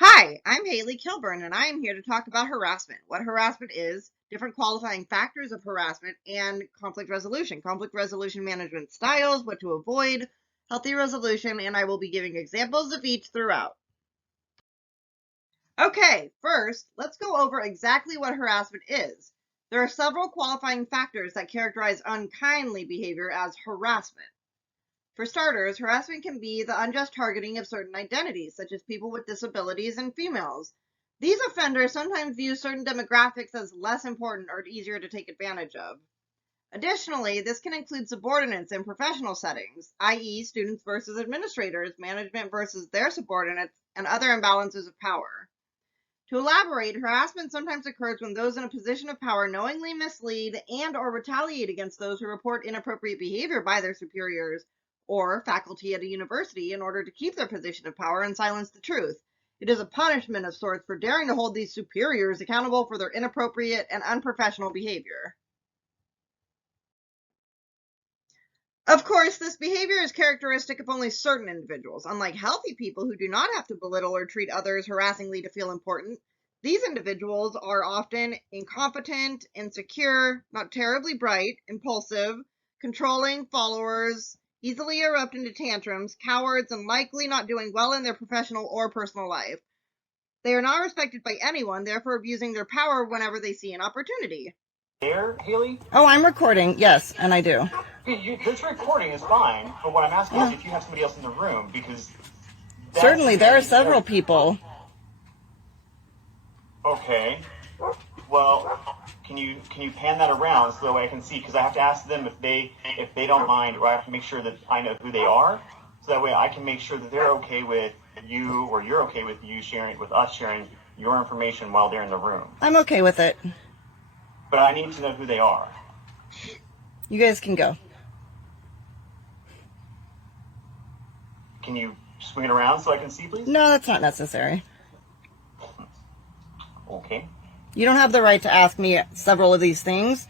Hi, I'm Haley Kilburn, and I am here to talk about harassment, what harassment is, different qualifying factors of harassment, and conflict resolution management styles, what to avoid, healthy resolution, and I will be giving examples of each throughout. Okay, first, let's go over exactly what harassment is. There are several qualifying factors that characterize unkindly behavior as harassment. For starters, harassment can be the unjust targeting of certain identities, such as people with disabilities and females. These offenders sometimes view certain demographics as less important or easier to take advantage of. Additionally, this can include subordinates in professional settings, i.e., students versus administrators, management versus their subordinates, and other imbalances of power. To elaborate, harassment sometimes occurs when those in a position of power knowingly mislead and/or retaliate against those who report inappropriate behavior by their superiors or faculty at a university in order to keep their position of power and silence the truth. It is a punishment of sorts for daring to hold these superiors accountable for their inappropriate and unprofessional behavior. Of course, this behavior is characteristic of only certain individuals. Unlike healthy people who do not have to belittle or treat others harassingly to feel important, these individuals are often incompetent, insecure, not terribly bright, impulsive, controlling followers, easily erupt into tantrums, cowards, and likely not doing well in their professional or personal life. They are not respected by anyone, therefore abusing their power whenever they see an opportunity. There, Haley? Oh, I'm recording, yes, and I do. This recording is fine, but what I'm asking is if you have somebody else in the room, because... Certainly, there are several people. Okay. Well, can you pan that around so that way I can see? Because I have to ask them if they don't mind, or I have to make sure that I know who they are, so that way I can make sure that they're okay with you, or you're okay with us sharing your information while they're in the room. I'm okay with it. But I need to know who they are. You guys can go. Can you swing it around so I can see, please? No, that's not necessary. Okay. You don't have the right to ask me several of these things.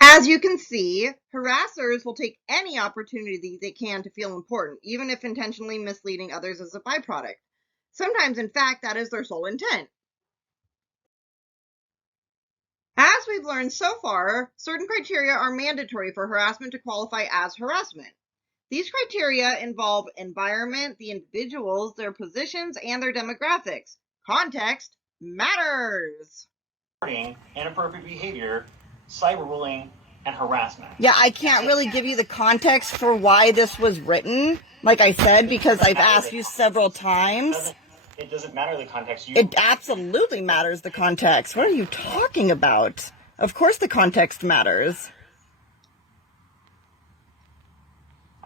As you can see, harassers will take any opportunity they can to feel important, even if intentionally misleading others as a byproduct. Sometimes, in fact, that is their sole intent. As we've learned so far, certain criteria are mandatory for harassment to qualify as harassment. These criteria involve environment, the individuals, their positions, and their demographics. Context matters. Inappropriate behavior, cyberbullying, and harassment. Yeah, I can't really give you the context for why this was written, like I said, because I've asked you several times. It doesn't matter the context. It absolutely matters the context. What are you talking about? Of course the context matters.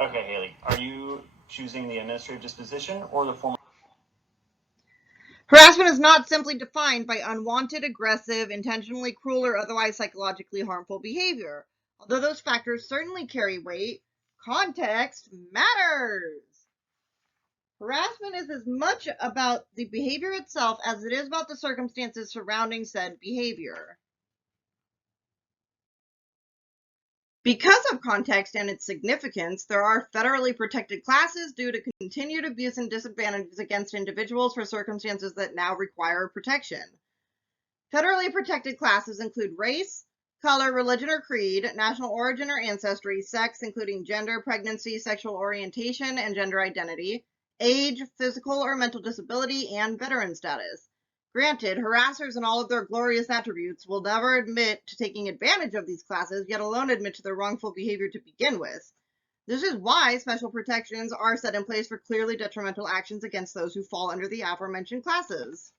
Okay, Haley, are you choosing the administrative disposition or the formal? Harassment is not simply defined by unwanted, aggressive, intentionally cruel, or otherwise psychologically harmful behavior. Although those factors certainly carry weight, context matters. Harassment is as much about the behavior itself as it is about the circumstances surrounding said behavior. Because of context and its significance, there are federally protected classes due to continued abuse and disadvantages against individuals for circumstances that now require protection. Federally protected classes include race, color, religion or creed, national origin or ancestry, sex, including gender, pregnancy, sexual orientation, and gender identity, age, physical or mental disability, and veteran status. Granted, harassers in all of their glorious attributes will never admit to taking advantage of these classes, yet alone admit to their wrongful behavior to begin with. This is why special protections are set in place for clearly detrimental actions against those who fall under the aforementioned classes.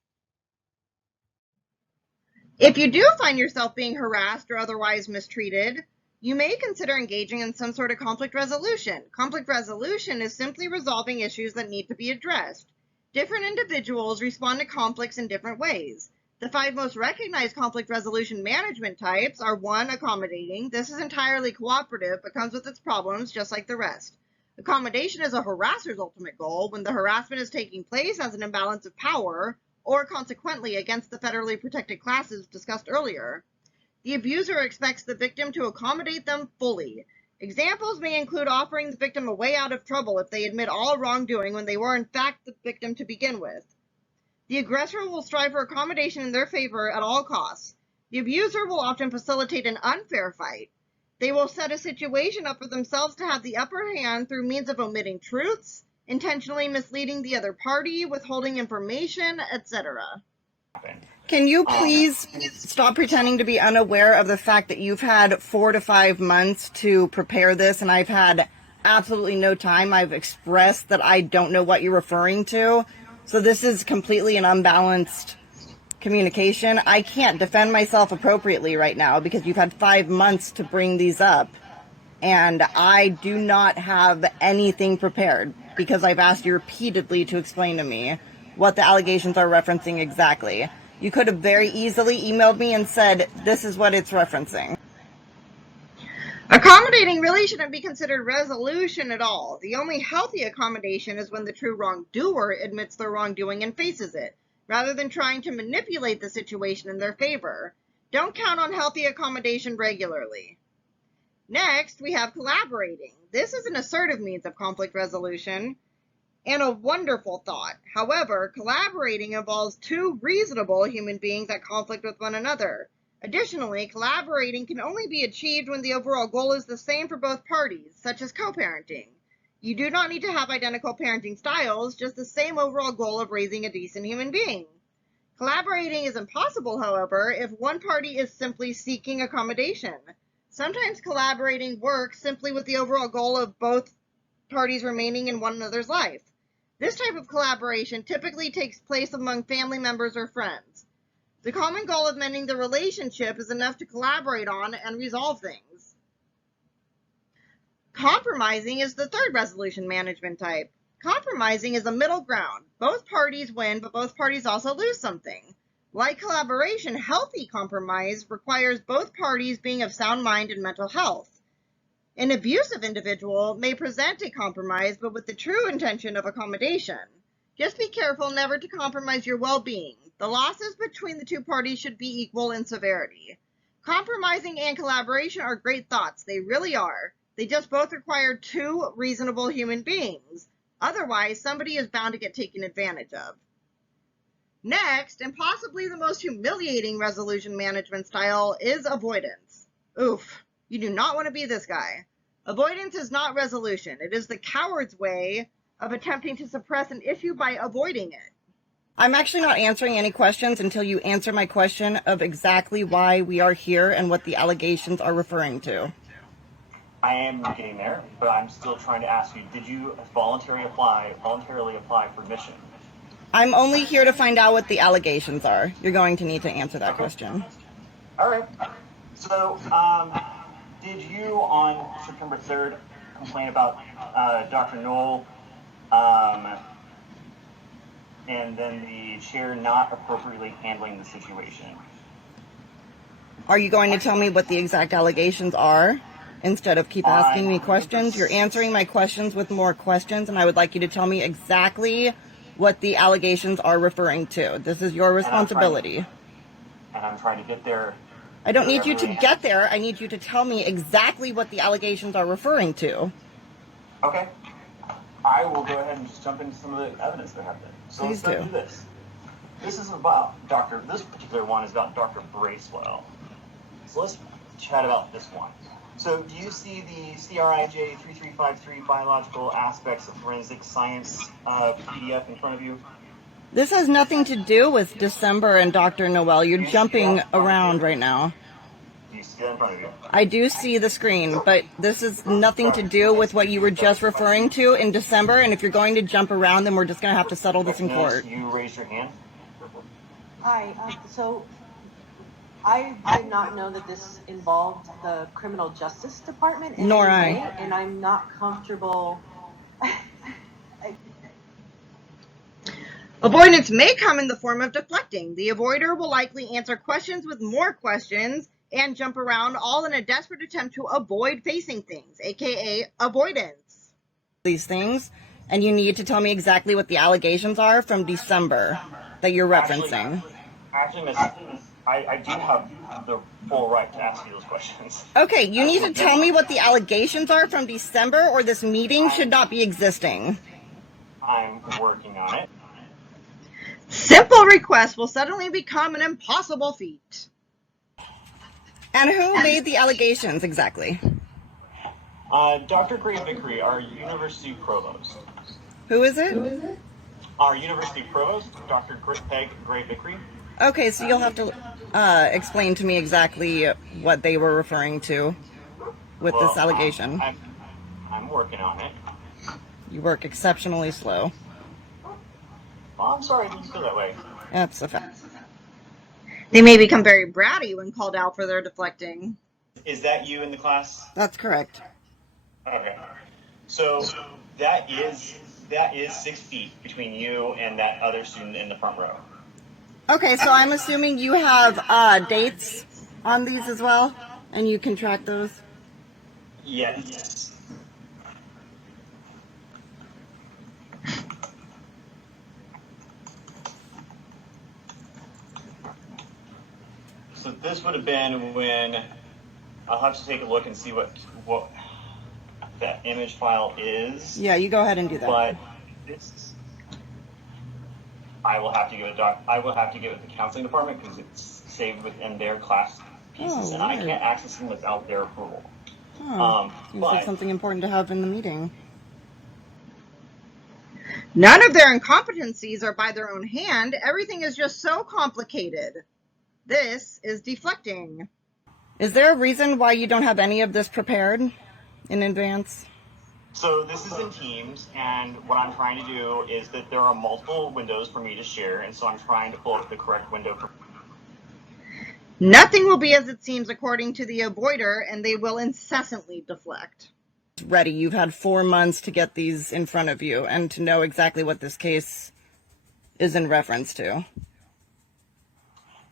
If you do find yourself being harassed or otherwise mistreated, you may consider engaging in some sort of conflict resolution. Conflict resolution is simply resolving issues that need to be addressed. Different individuals respond to conflicts in different ways. The 5 most recognized conflict resolution management types are 1. Accommodating. This is entirely cooperative but comes with its problems just like the rest. Accommodation is a harasser's ultimate goal when the harassment is taking place as an imbalance of power, or consequently against the federally protected classes discussed earlier. The abuser expects the victim to accommodate them fully. Examples may include offering the victim a way out of trouble if they admit all wrongdoing when they were in fact the victim to begin with. The aggressor will strive for accommodation in their favor at all costs. The abuser will often facilitate an unfair fight. They will set a situation up for themselves to have the upper hand through means of omitting truths, intentionally misleading the other party, withholding information, etc. Can you please stop pretending to be unaware of the fact that you've had 4 to 5 months to prepare this and I've had absolutely no time? I've expressed that I don't know what you're referring to. So this is completely an unbalanced communication. I can't defend myself appropriately right now because you've had 5 months to bring these up. And I do not have anything prepared because I've asked you repeatedly to explain to me what the allegations are referencing exactly. You could have very easily emailed me and said, this is what it's referencing. Accommodating really shouldn't be considered resolution at all. The only healthy accommodation is when the true wrongdoer admits their wrongdoing and faces it, rather than trying to manipulate the situation in their favor. Don't count on healthy accommodation regularly. Next, we have collaborating. This is an assertive means of conflict resolution and a wonderful thought. However, collaborating involves two reasonable human beings at conflict with one another. Additionally, collaborating can only be achieved when the overall goal is the same for both parties, such as co-parenting. You do not need to have identical parenting styles, just the same overall goal of raising a decent human being. Collaborating is impossible, however, if one party is simply seeking accommodation. Sometimes collaborating works simply with the overall goal of both parties remaining in one another's life. This type of collaboration typically takes place among family members or friends. The common goal of mending the relationship is enough to collaborate on and resolve things. Compromising is the third resolution management type. Compromising is a middle ground. Both parties win, but both parties also lose something. Like collaboration, healthy compromise requires both parties being of sound mind and mental health. An abusive individual may present a compromise, but with the true intention of accommodation. Just be careful never to compromise your well-being. The losses between the two parties should be equal in severity. Compromising and collaboration are great thoughts. They really are. They just both require two reasonable human beings. Otherwise, somebody is bound to get taken advantage of. Next, and possibly the most humiliating resolution management style, is avoidance. Oof. You do not want to be this guy. Avoidance is not resolution. It is the coward's way of attempting to suppress an issue by avoiding it. I'm actually not answering any questions until you answer my question of exactly why we are here and what the allegations are referring to. I am getting there, but I'm still trying to ask you, did you voluntarily apply for admission? I'm only here to find out what the allegations are. You're going to need to answer that question. All right. So, did you on September 3rd complain about Dr. Knoll and then the chair not appropriately handling the situation? Are you going to tell me what the exact allegations are instead of keep asking me questions? You're answering my questions with more questions, and I would like you to tell me exactly what the allegations are referring to. This is your responsibility. And I'm trying to get there. I don't need you to get there. I need you to tell me exactly what the allegations are referring to. Okay. I will go ahead and just jump into some of the evidence that happened. So Please let's do this. This is about this particular one is about Dr. Bracewell. So let's chat about this one. So do you see the CRIJ 3353 biological aspects of forensic science PDF in front of you? This has nothing to do with December and Dr. Noel. You're jumping around right now. Do you see that in front of you? I do see the screen, but this is nothing to do with what you were just referring to in December, and if you're going to jump around, then we're just going to have to settle this in court. You raised your hand. Hi, so I did not know that this involved the criminal justice department. Nor I. And I'm not comfortable. Avoidance may come in the form of deflecting. The avoider will likely answer questions with more questions and jump around, all in a desperate attempt to avoid facing things, aka avoidance. These things, and you need to tell me exactly what the allegations are from December that you're referencing. Actually, Miss, I do have the full right to ask you those questions. Okay, you need to tell me what the allegations are from December, or this meeting should not be existing. I'm working on it. Simple requests will suddenly become an impossible feat. And who made the allegations exactly? Dr. Gray Vickery, our university provost. Who is it? Our university provost, Dr. Peg Gray Vickery. Okay, so you'll have to explain to me exactly what they were referring to with this allegation. I'm working on it. You work exceptionally slow. Well, I'm sorry I didn't feel that way. That's a fact. They may become very bratty when called out for their deflecting. Is that you in the class? That's correct. Okay. So that is 6 feet between you and that other student in the front row. Okay, so I'm assuming you have dates on these as well, and you can track those? Yes. So this would have been when, I'll have to take a look and see what that image file is. Yeah, you go ahead and do that. But this, I will have to give it to the counseling department because it's saved within their class pieces, and I can't access them without their approval. You said something important to have in the meeting. None of their incompetencies are by their own hand. Everything is just so complicated. This is deflecting. Is there a reason why you don't have any of this prepared in advance? So this is in Teams, and what I'm trying to do is that there are multiple windows for me to share, and so I'm trying to pull up the correct window. Nothing will be as it seems according to the avoider, and they will incessantly deflect. Ready. You've had 4 months to get these in front of you and to know exactly what this case is in reference to.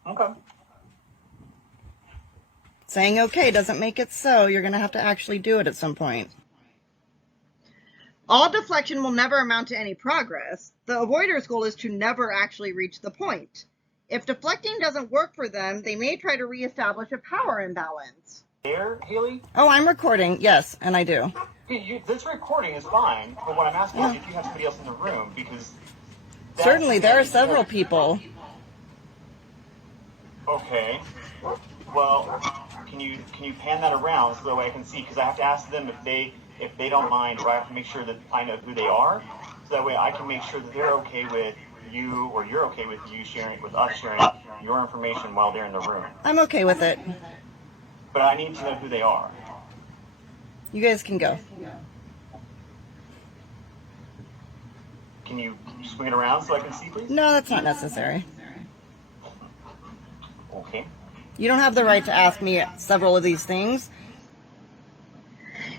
Okay. Saying okay doesn't make it so. You're going to have to actually do it at some point. All deflection will never amount to any progress. The avoider's goal is to never actually reach the point. If deflecting doesn't work for them, they may try to reestablish a power imbalance. There, Haley? Oh, I'm recording. Yes, and I do. This recording is fine, but what I'm asking is if you have somebody else in the room, because... Certainly, there are several people. Okay. Well, can you pan that around so that way I can see? Because I have to ask them if they don't mind, or I have to make sure that I know who they are, so that way I can make sure that they're okay with you, or you're okay with you sharing with us sharing your information while they're in the room. I'm okay with it. But I need to know who they are. You guys can go. Can you swing it around so I can see, please? No, that's not necessary. Okay. You don't have the right to ask me several of these things.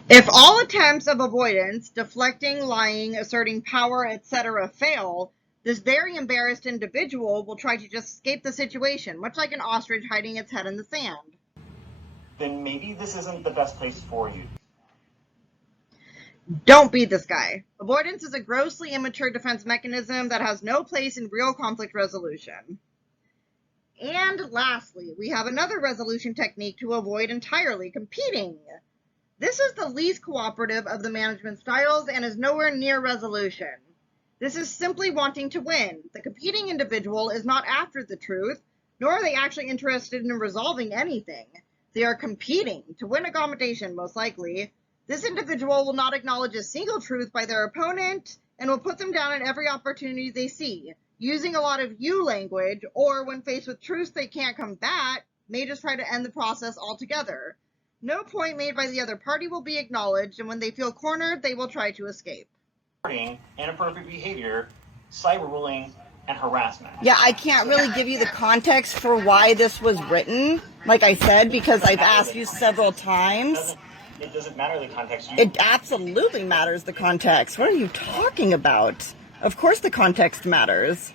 If all attempts of avoidance, deflecting, lying, asserting power, etc. fail, this very embarrassed individual will try to just escape the situation, much like an ostrich hiding its head in the sand. Then maybe this isn't the best place for you. Don't be this guy. Avoidance is a grossly immature defense mechanism that has no place in real conflict resolution. And lastly, we have another resolution technique to avoid entirely competing. This is the least cooperative of the management styles and is nowhere near resolution. This is simply wanting to win. The competing individual is not after the truth, nor are they actually interested in resolving anything. They are competing to win a competition, most likely. This individual will not acknowledge a single truth by their opponent and will put them down at every opportunity they see, using a lot of you language, or when faced with truths they can't combat, may just try to end the process altogether. No point made by the other party will be acknowledged, and when they feel cornered, they will try to escape. Inappropriate behavior, cyberbullying, and harassment. Yeah, I can't really give you the context for why this was written, like I said, because I've asked you several times. It doesn't matter the context. It absolutely matters the context. What are you talking about? Of course the context matters.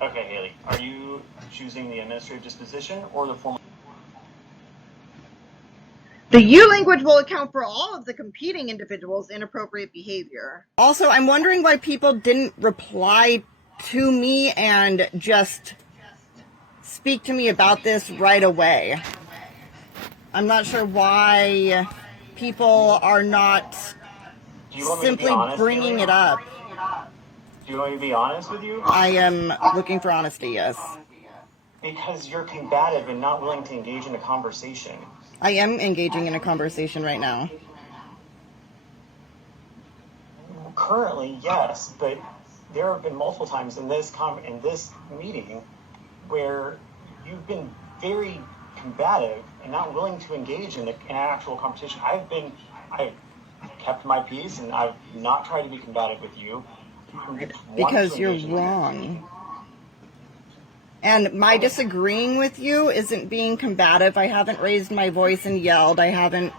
Okay, Haley, are you choosing the administrative disposition or the formal? The you language will account for all of the competing individuals' inappropriate behavior. Also, I'm wondering why people didn't reply to me and just speak to me about this right away. I'm not sure why people are not simply bringing it up. Do you want me to be honest with you? I am looking for honesty, yes. Because you're combative and not willing to engage in a conversation. I am engaging in a conversation right now. Currently, yes, but there have been multiple times in this meeting where you've been very combative and not willing to engage in an actual competition. I've kept my peace and I've not tried to be combative with you. Because you're wrong. And my disagreeing with you isn't being combative. I haven't raised my voice and yelled. I haven't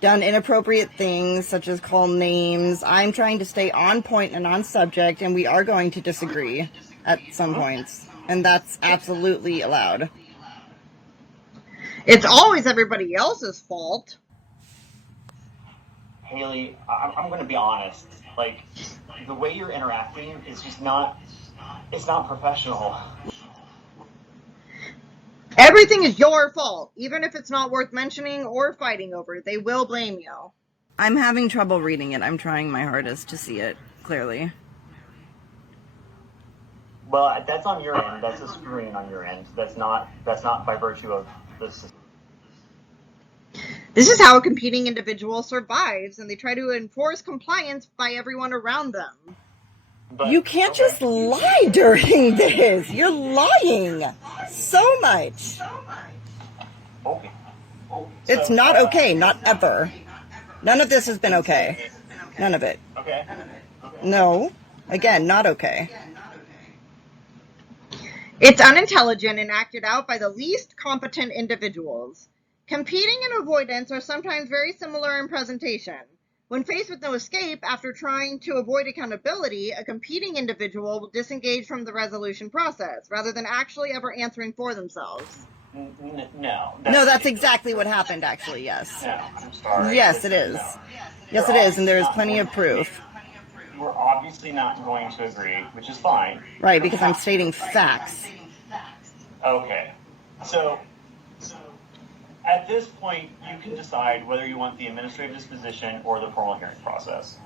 done inappropriate things such as call names. I'm trying to stay on point and on subject, and we are going to disagree at some points. And that's absolutely allowed. It's always everybody else's fault. Haley, I'm going to be honest. Like, the way you're interacting is just not, it's not professional. Everything is your fault, even if it's not worth mentioning or fighting over. They will blame you. I'm having trouble reading it. I'm trying my hardest to see it clearly. Well, that's on your end. That's a screwing on your end. That's not by virtue of this. This is how a competing individual survives, and they try to enforce compliance by everyone around them. But, you can't just lie during this. You're lying so much. Okay. It's not okay. Not ever. None of this has been okay. None of it. Okay. No. Again, not okay. It's unintelligent and acted out by the least competent individuals. Competing and avoidance are sometimes very similar in presentation. When faced with no escape after trying to avoid accountability, a competing individual will disengage from the resolution process rather than actually ever answering for themselves. No. That's exactly what happened, actually, yes. No, I'm sorry. Yes, it is. Yes, it is, and there is plenty of proof. We're obviously not going to agree, which is fine. Right, because I'm stating facts. Okay. So, at this point, you can decide whether you want the administrative disposition or the formal hearing process.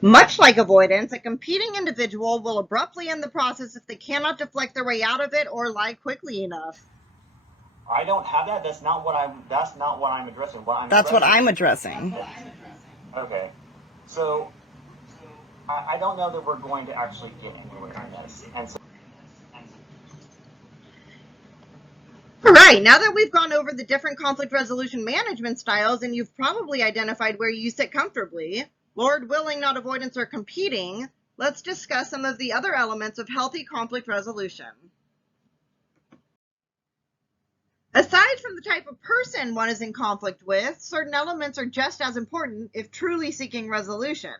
Much like avoidance, a competing individual will abruptly end the process if they cannot deflect their way out of it or lie quickly enough. I don't have that. That's not what I'm addressing. That's what I'm addressing. Okay. So, I don't know that we're going to actually get anywhere on this. And so, all right, now that we've gone over the different conflict resolution management styles and you've probably identified where you sit comfortably, Lord willing, not avoidance or competing, let's discuss some of the other elements of healthy conflict resolution. Aside from the type of person one is in conflict with, certain elements are just as important if truly seeking resolution.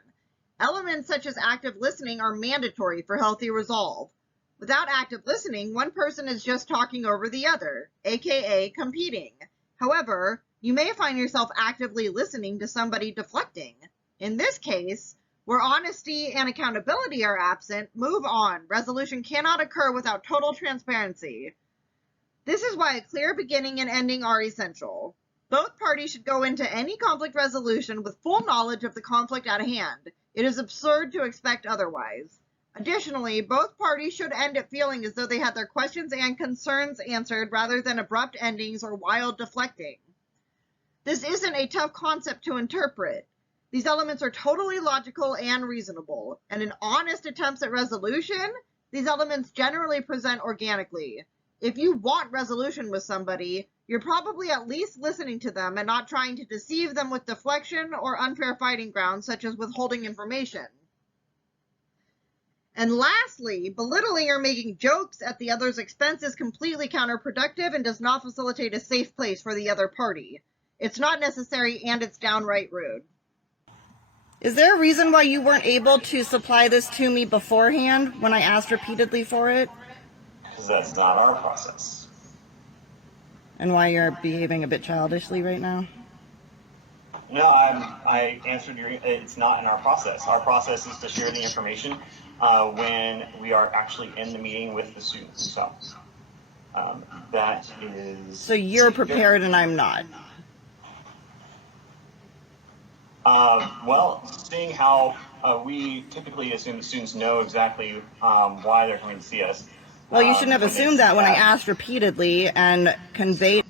Elements such as active listening are mandatory for healthy resolve. Without active listening, one person is just talking over the other, aka competing. However, you may find yourself actively listening to somebody deflecting. In this case, where honesty and accountability are absent, move on. Resolution cannot occur without total transparency. This is why a clear beginning and ending are essential. Both parties should go into any conflict resolution with full knowledge of the conflict at hand. It is absurd to expect otherwise. Additionally, both parties should end it feeling as though they had their questions and concerns answered rather than abrupt endings or wild deflecting. This isn't a tough concept to interpret. These elements are totally logical and reasonable, and in honest attempts at resolution, these elements generally present organically. If you want resolution with somebody, you're probably at least listening to them and not trying to deceive them with deflection or unfair fighting grounds such as withholding information. And lastly, belittling or making jokes at the other's expense is completely counterproductive and does not facilitate a safe place for the other party. It's not necessary and it's downright rude. Is there a reason why you weren't able to supply this to me beforehand when I asked repeatedly for it? Because that's not our process. And why you're behaving a bit childishly right now? No, I answered your. It's not in our process. Our process is to share the information when we are actually in the meeting with the students. So that is. So you're prepared and I'm not. Well, seeing how we typically assume the students know exactly why they're coming to see us. Well, you shouldn't have assumed that when I asked repeatedly and conveyed